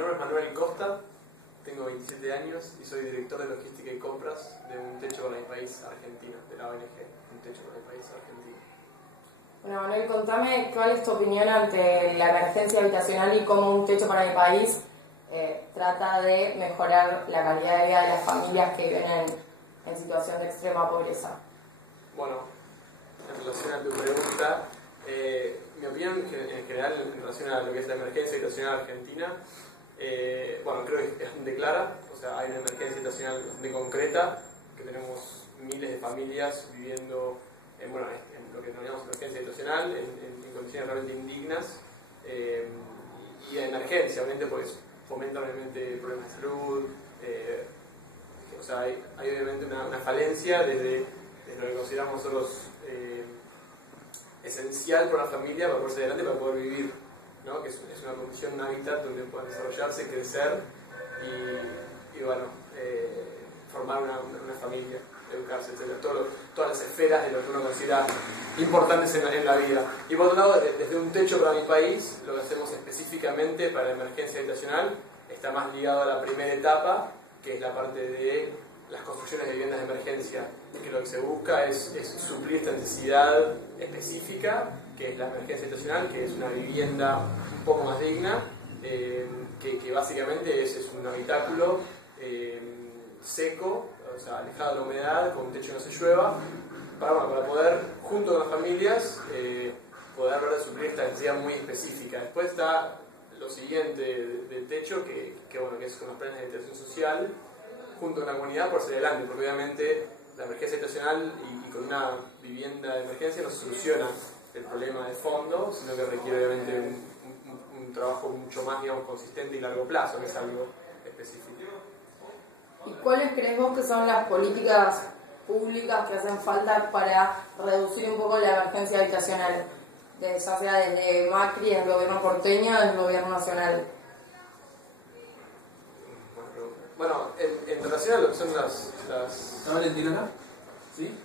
nombre es Manuel Costa, tengo 27 años y soy director de logística y compras de Un Techo para mi País Argentina, de la ONG Un Techo para mi País Argentina. Bueno, Manuel, contame cuál es tu opinión ante la emergencia habitacional y cómo Un Techo para mi País trata de mejorar la calidad de vida de las familias que viven en situación de extrema pobreza. Bueno, en relación a tu pregunta, mi opinión en general en relación a lo que es la emergencia habitacional argentina, bueno, creo que es bastante clara. O sea, hay una emergencia habitacional bastante concreta, que tenemos miles de familias viviendo en lo que denominamos emergencia habitacional, en condiciones realmente indignas y de emergencia, obviamente, porque fomenta obviamente problemas de salud. O sea, hay obviamente una falencia desde lo que consideramos nosotros esencial para la familia, para poder salir adelante, para poder vivir, ¿no? Que es una condición, un hábitat donde puedan desarrollarse, crecer y bueno, formar una familia, educarse, etc. Todas las esferas de lo que uno considera importantes en la vida. Y por otro lado, desde Un Techo para mi País, lo que hacemos específicamente para la emergencia habitacional está más ligado a la primera etapa, que es la parte de las construcciones de viviendas de emergencia, que lo que se busca es suplir esta necesidad específica, que es la emergencia habitacional, que es una vivienda un poco más digna, que básicamente es un habitáculo seco, o sea, alejado de la humedad, con un techo que no se llueva, para poder, junto con las familias, poder hablar de suplir esta necesidad muy específica. Después está lo siguiente del techo, que es con los planes de integración social, junto con la comunidad, por ser adelante, porque obviamente la emergencia habitacional y con una vivienda de emergencia no se soluciona el problema de fondo, sino que requiere obviamente un trabajo mucho más, digamos, consistente y largo plazo, que es algo específico. ¿Y cuáles crees vos que son las políticas públicas que hacen falta para reducir un poco la emergencia habitacional? Ya sea desde Macri, desde el gobierno porteño, desde el gobierno nacional. Bueno, en relación a lo que son las... ¿Está Valentina acá? ¿Sí?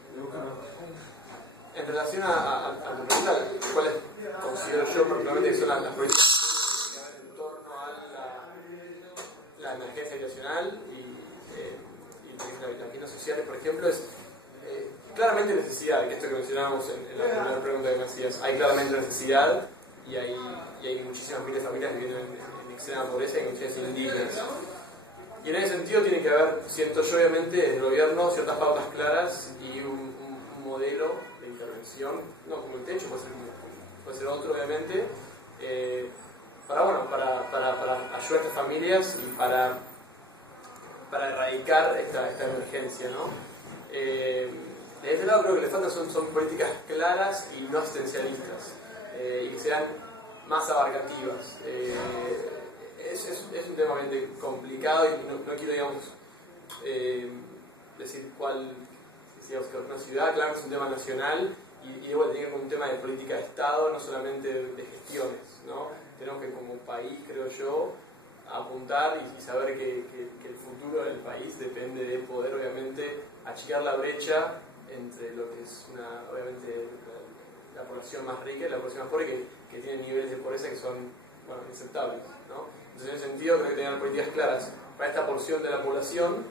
En relación a tu pregunta, ¿cuáles considero yo particularmente que son las políticas que van en torno a la emergencia habitacional y las viviendas sociales, por ejemplo, es claramente necesidad, que esto que mencionábamos en la primera pregunta que me hacías, hay claramente necesidad y hay muchísimas miles de familias viviendo en extrema pobreza y en condiciones indignas. Y en ese sentido tiene que haber, siento yo obviamente, desde el gobierno ciertas pautas claras y un modelo de intervención, no como el techo, puede ser otro obviamente, para ayudar a estas familias y para erradicar esta emergencia, ¿no? De este lado creo que le faltan son políticas claras y no asistencialistas, y que sean más abarcativas. Es un tema realmente complicado y no quiero, digamos, decir cuál, digamos, que una ciudad, claro, es un tema nacional y de vuelta tiene que ver con un tema de política de Estado, no solamente de gestiones, ¿no? Tenemos que como país, creo yo, apuntar y saber que el futuro del país depende de poder, obviamente, achicar la brecha entre lo que es obviamente la población más rica y la población más pobre que tiene niveles de pobreza que son, bueno, inaceptables, ¿no? Entonces, en ese sentido, creo que tener políticas claras para esta porción de la población,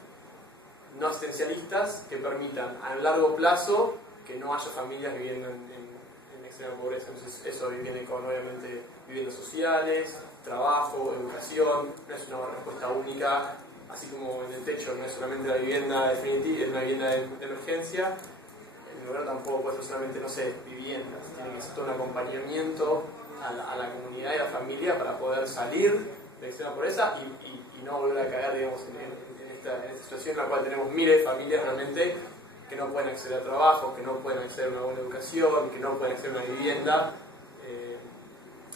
no asistencialistas, que permitan a largo plazo que no haya familias viviendo en extrema pobreza. Entonces, eso viene con, obviamente, viviendas sociales, trabajo, educación. No es una respuesta única, así como en el techo no es solamente la vivienda definitiva, es una vivienda de emergencia. En el lugar tampoco puede ser solamente, no sé, viviendas. Tiene que ser todo un acompañamiento a la comunidad y a la familia para poder salir de extrema pobreza y no volver a caer, digamos, en esta situación en la cual tenemos miles de familias realmente que no pueden acceder a trabajo, que no pueden acceder a una buena educación, que no pueden acceder a una vivienda,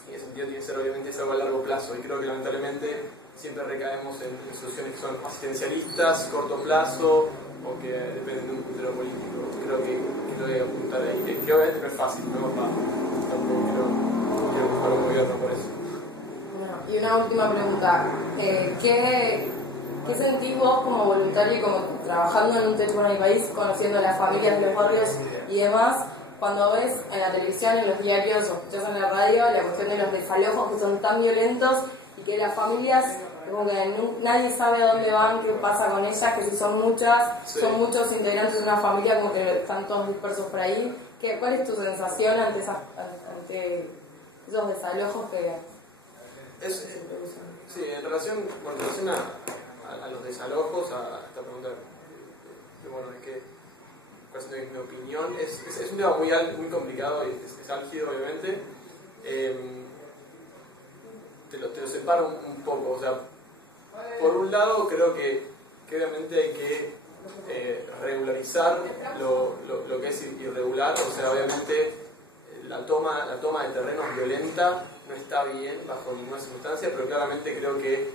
y en ese sentido tiene que ser obviamente algo a largo plazo, y creo que lamentablemente siempre recaemos en soluciones que son asistencialistas, corto plazo, o que dependen de un puntero político. Creo que lo voy a apuntar ahí, que obviamente no es fácil, ¿no? Tampoco quiero buscar un gobierno por eso. Bueno, y una última pregunta, ¿qué sentís vos como voluntario y como trabajando en Un Techo para mi País, conociendo a las familias, los barrios y demás, cuando ves en la televisión, en los diarios o escuchas en la radio la cuestión de los desalojos que son tan violentos y que las familias, como que nadie sabe a dónde van, qué pasa con ellas, que si son muchas, Sí. son muchos integrantes de una familia, como que están todos dispersos por ahí. ¿Cuál es tu sensación ante esos desalojos que se producen? Sí, en relación a los desalojos, a esta pregunta, bueno, cuál es mi opinión, es un tema muy complicado y es álgido, obviamente. Te lo separo un poco, o sea, por un lado creo que obviamente hay que regularizar lo que es irregular, o sea, obviamente la toma de terrenos violenta no está bien bajo ninguna circunstancia, pero claramente creo que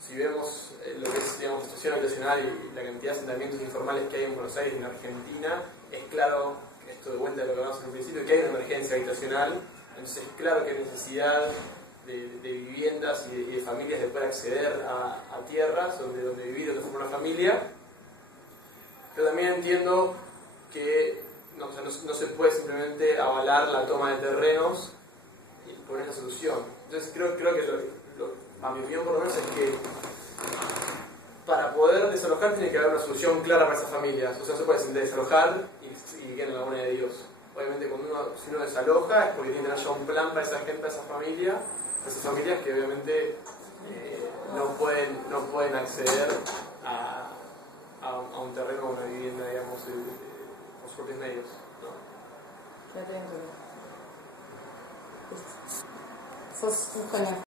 si vemos lo que es, digamos, la situación habitacional y la cantidad de asentamientos informales que hay en Buenos Aires y en Argentina, es claro, esto de vuelta a lo que hablamos en el principio, que hay una emergencia habitacional, entonces es claro que hay necesidad de viviendas y de familias de poder acceder a tierras donde vivir o que formar una familia, pero también entiendo que no se puede simplemente avalar la toma de terrenos por esa solución. Entonces creo que a mi opinión por lo menos es que para poder desalojar tiene que haber una solución clara para esas familias. O sea, se puede desalojar y queda en la buena de Dios. Obviamente si uno desaloja es porque tiene que tener ya un plan para esa gente, para esas familias que obviamente no pueden acceder a un terreno o una vivienda, digamos, por sus propios medios, ¿no? Ya te entiendo. Sos un genio.